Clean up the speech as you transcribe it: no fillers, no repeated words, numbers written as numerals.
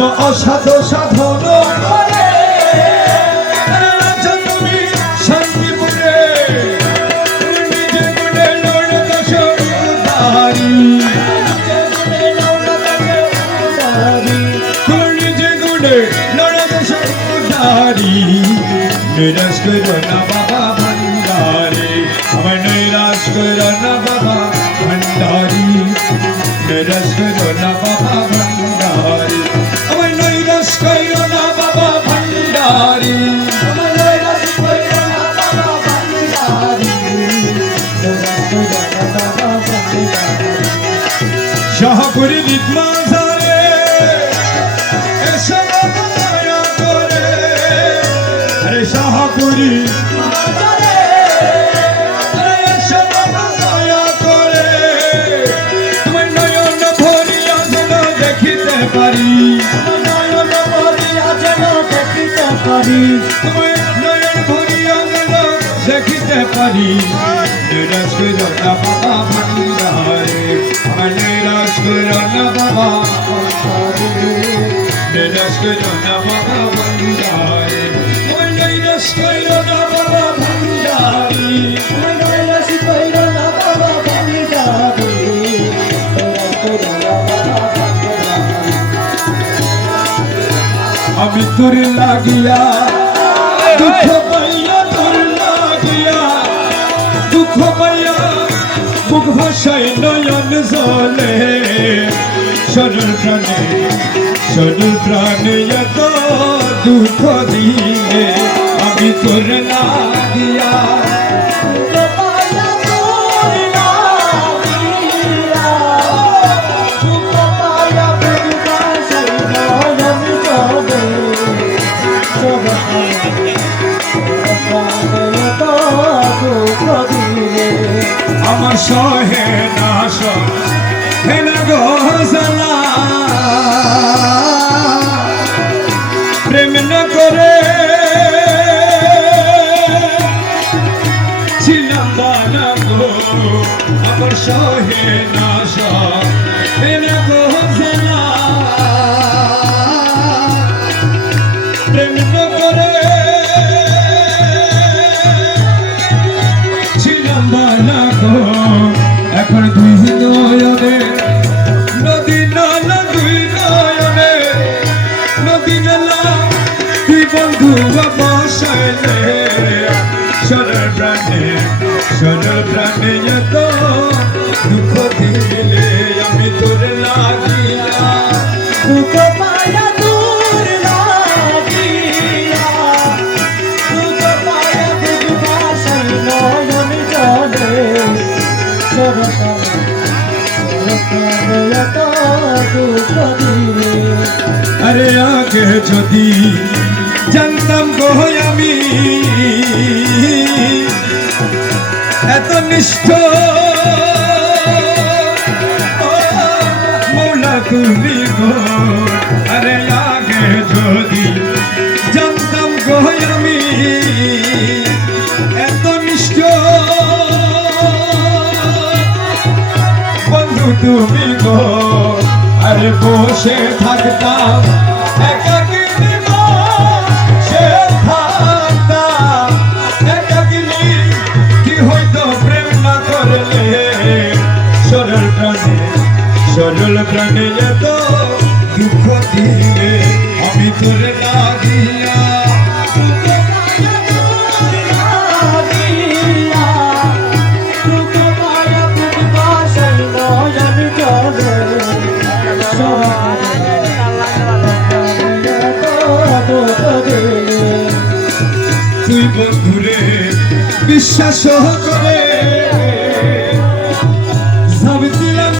অসাধু সাধন করে তুমি শান্তিপুরে নিজে গুণে লড় দশ উদারি নিজে গুণে লড় দশ উদারি নিরাশ করো না বাবা ভণ্ডারি আমার নিরাশ করো না বাবা ভণ্ডারি নিরাশ করো না বাবা ভণ্ডারি আমার নিরাশ করো না বাবা ভণ্ডারি আমার নিরাশ করো না বাবা ভণ্ডারি শাহপুরি বিদ্মাজারে এসব দয়া করে আরে শাহপুরি দেখিতে পারি নিরাশ করো না বাবা ভণ্ডারে আমার নিরাশ করো না বাবা নিরাশ করো না বাবা ভণ্ডারে আমার নিরাশ করো না বাবা ভণ্ডারি আমার নিরাশ করো না বাবা ভণ্ডারি আমি তোর লাগিয়া দুঃখ পাইয়া তোর লাগিয়া দুঃখ পাইয়া বুক ভাষায় নয়ন জলে সরল প্রাণে এত দুঃখ দিলে আমি তোর লাগিয়া আমার সহে না সহে না গজলা প্রেম না করে ছিলাম বানা গো আমার সহে না সহে না গজলা প্রেম না করে এখন দুই নয়নে নদী নালা দুই নয়নে নদী নালা দুই বন্ধু বসাইলে সরল প্রাণে এত দুঃখ দিলে আমি তোর লাগিয়া দুঃখ পায়া তোর লাগিয়া দুঃখ পায়া বুক ভাষাই নয়ন জলে আরে আগে যদি জানতাম গো আমি এত নিষ্ঠ মৌলা তুমি গো আরে আগে যদি জানতাম গো আমি এত নিষ্ঠ তুমি গো আরে বসে থাকতাম একাকিনী বসে থাকতাম একাকিনী কি হইতো প্রেম না করলে সরল প্রাণে এত দুঃখ দিলে আমি তোর লাগিয়া তুই বন্ধুরে বিশ্বাস করে